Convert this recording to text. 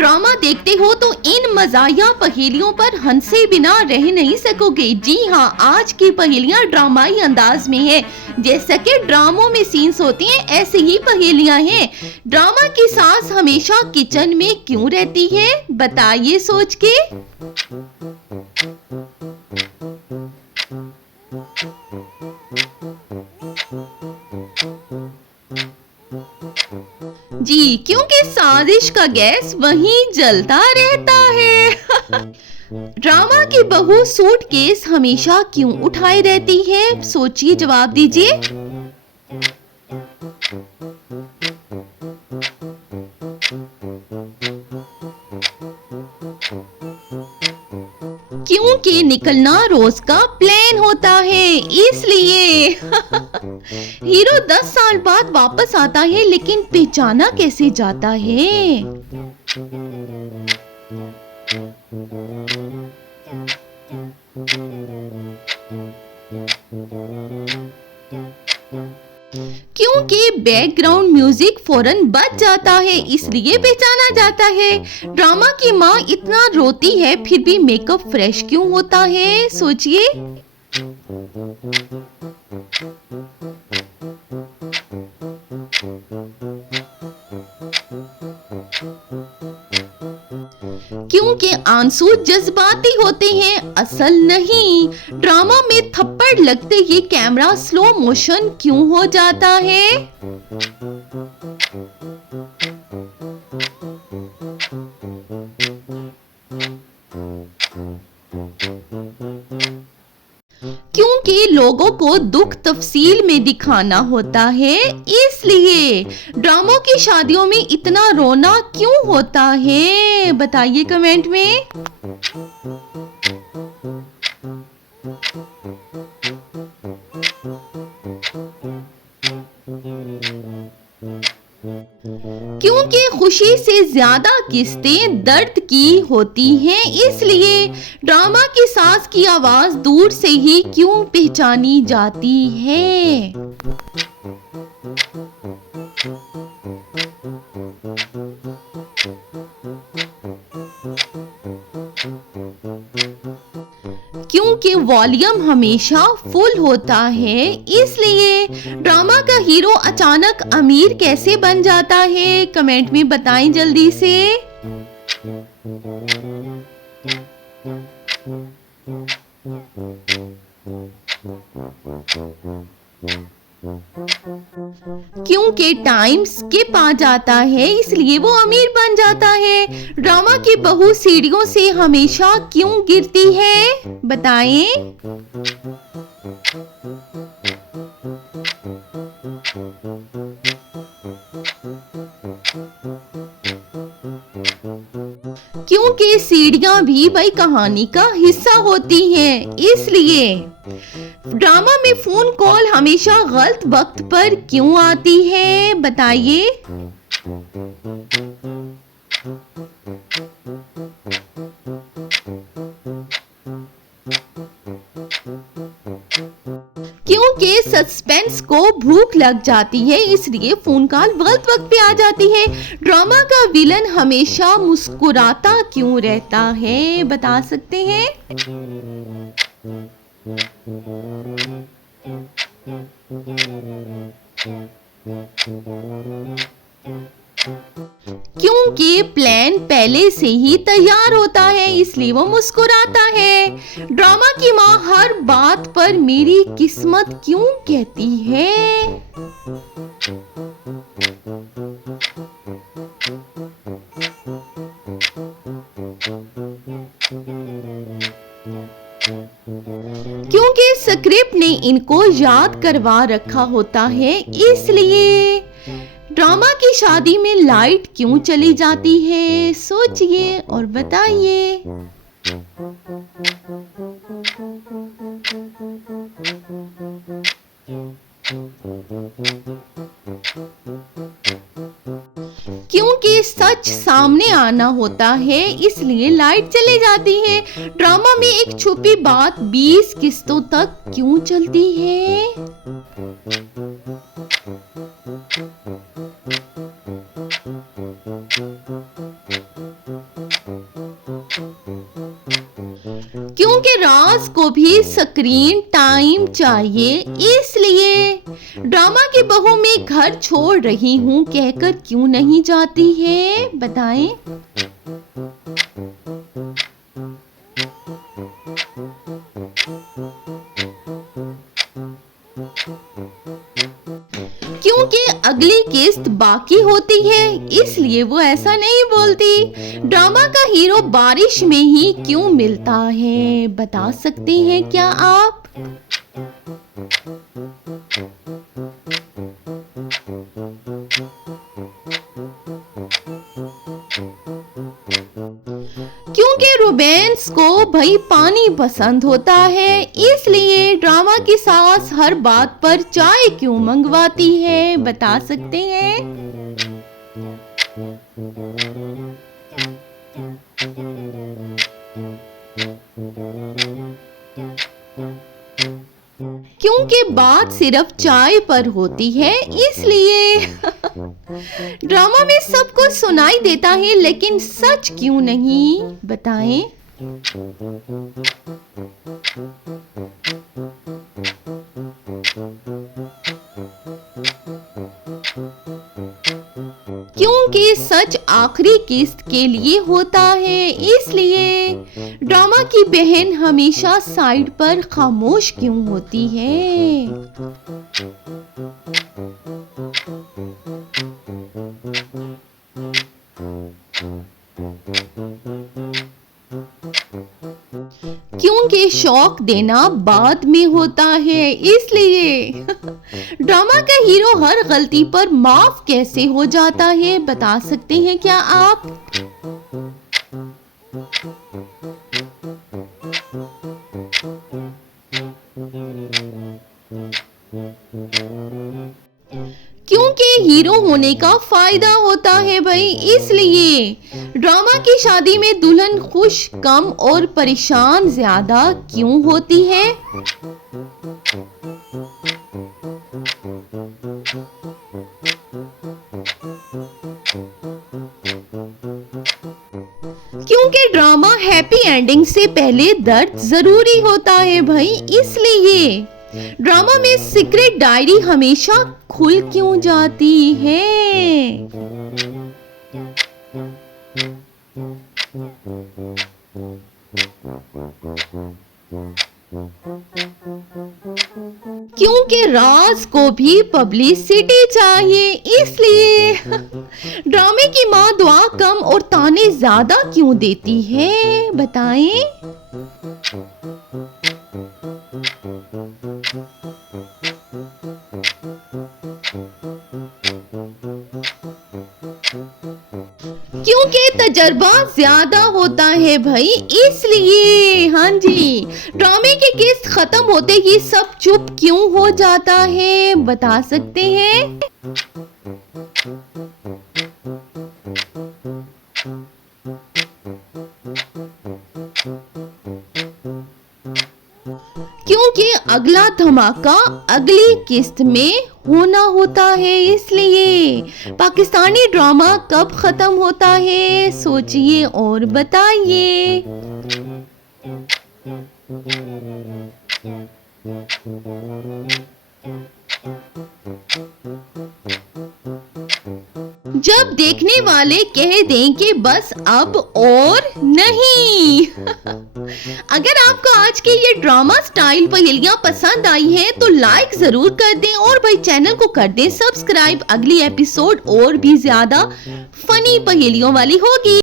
Drama देखते हो तो इन मज़ाहिया पहेलियों पर हंसे बिना रह नहीं सकोगे। जी हाँ, आज की पहेलियाँ ड्रामाई अंदाज में है। जैसा कि ड्रामों में सीन्स होती हैं, ऐसे ही पहेलियाँ हैं। ड्रामा की सास हमेशा किचन में क्यों रहती है? बताइए सोच के। जी, क्योंकि साजिश का गैस वहीं जलता रहता है। ड्रामा की बहू सूटकेस हमेशा क्यों उठाए रहती है? सोचिए, जवाब दीजिए। क्योंकि निकलना रोज का प्लान होता है, इसलिए। हीरो 10 साल बाद वापस आता है, लेकिन पहचाना कैसे जाता है? क्योंकि बैकग्राउंड म्यूजिक फौरन बज जाता है, इसलिए पहचाना जाता है। ड्रामा की माँ इतना रोती है, फिर भी मेकअप फ्रेश क्यों होता है? सोचिए। क्योंकि आंसू जज्बाती होते हैं, असल नहीं। ड्रामा में थप्पड़ लगते ही कैमरा स्लो मोशन क्यों हो जाता है? क्योंकि लोगों को दुख तफसील में दिखाना होता है, इसलिए। ड्रामों की शादियों में इतना रोना क्यों होता है? बताइए कमेंट में। क्योंकि खुशी से ज्यादा किस्तें दर्द की होती हैं, इसलिए। ड्रामा की सास की आवाज दूर से ही क्यों पहचानी जाती है? क्योंकि वॉल्यूम हमेशा फुल होता है, इसलिए। ड्रामा का हीरो अचानक अमीर कैसे बन जाता है? कमेंट में बताएं जल्दी से। क्योंकि टाइम स्किप आ जाता है, इसलिए वो अमीर बन जाता है। ड्रामा की बहू सीढ़ियों से हमेशा क्यों गिरती है? बताएं। क्योंकि सीढ़ियां भी भाई कहानी का हिस्सा होती हैं, इसलिए। ड्रामा में फोन कॉल हमेशा गलत वक्त पर क्यों आती है? बताइए। क्योंकि सस्पेंस को भूख लग जाती है, इसलिए फोन कॉल गलत वक्त पे आ जाती है। ड्रामा का विलन हमेशा मुस्कुराता क्यों रहता है? बता सकते हैं। क्योंकि प्लान पहले से ही तैयार होता है, इसलिए वो मुस्कुराता है। ड्रामा की माँ हर बात पर मेरी किस्मत क्यों कहती है? क्योंकि स्क्रिप्ट ने इनको याद करवा रखा होता है, इसलिए। ड्रामा की शादी में लाइट क्यों चली जाती है? सोचिए और बताइए। क्योंकि सच सामने आना होता है, इसलिए लाइट चली जाती है। ड्रामा में एक छुपी बात 20 किस्तों तक क्यों चलती है? क्योंकि राज को भी स्क्रीन टाइम चाहिए, इसलिए ड्रामा की बहू मैं घर छोड़ रही हूँ कहकर क्यों नहीं जाती है, बताएं। क्योंकि अगली किस्त बाकी होती है, इसलिए वो ऐसा नहीं बोलती। ड्रामा का हीरो बारिश में ही क्यों मिलता है, बता सकते हैं क्या आप। क्योंकि रोमांस को भाई पानी पसंद होता है, इसलिए ड्रामा की सास हर बात पर चाय क्यों मंगवाती है, बता सकते हैं। क्योंकि बात सिर्फ चाय पर होती है, इसलिए ड्रामा में सब कुछ सुनाई देता है लेकिन सच क्यों नहीं, बताएं। क्योंकि सच आखिरी किस्त के लिए होता है, इसलिए ड्रामा की बहन हमेशा साइड पर खामोश क्यों होती है। क्योंकि शौक देना बाद में होता है, इसलिए ड्रामा का हीरो हर गलती पर माफ कैसे हो जाता है, बता सकते हैं क्या आप। क्योंकि हीरो होने का फायदा होता है भाई, इसलिए ड्रामा की शादी में दुल्हन खुश कम और परेशान ज्यादा क्यों होती है। क्योंकि ड्रामा हैप्पी एंडिंग से पहले दर्द जरूरी होता है भाई, इसलिए ड्रामा में सीक्रेट डायरी हमेशा खुल क्यों जाती है। क्योंकि राज को भी पब्लिसिटी चाहिए, इसलिए ड्रामे की माँ दुआ कम और ताने ज्यादा क्यों देती है, बताएं। क्योंकि तजर्बा ज्यादा होता है भाई, इसलिए हाँ जी ड्रामे की किस्त खत्म होते ही सब चुप क्यों हो जाता है, बता सकते हैं। क्योंकि अगला धमाका अगली किस्त में होना होता है, इसलिए पाकिस्तानी ड्रामा कब खत्म होता है, सोचिए और बताइए। जब देखने वाले कह दें कि बस अब और नहीं। अगर आपको आज के ये ड्रामा स्टाइल पहेलियां पसंद आई हैं तो लाइक जरूर कर दें और भाई चैनल को कर दें सब्सक्राइब। अगली एपिसोड और भी ज्यादा फनी पहेलियों वाली होगी।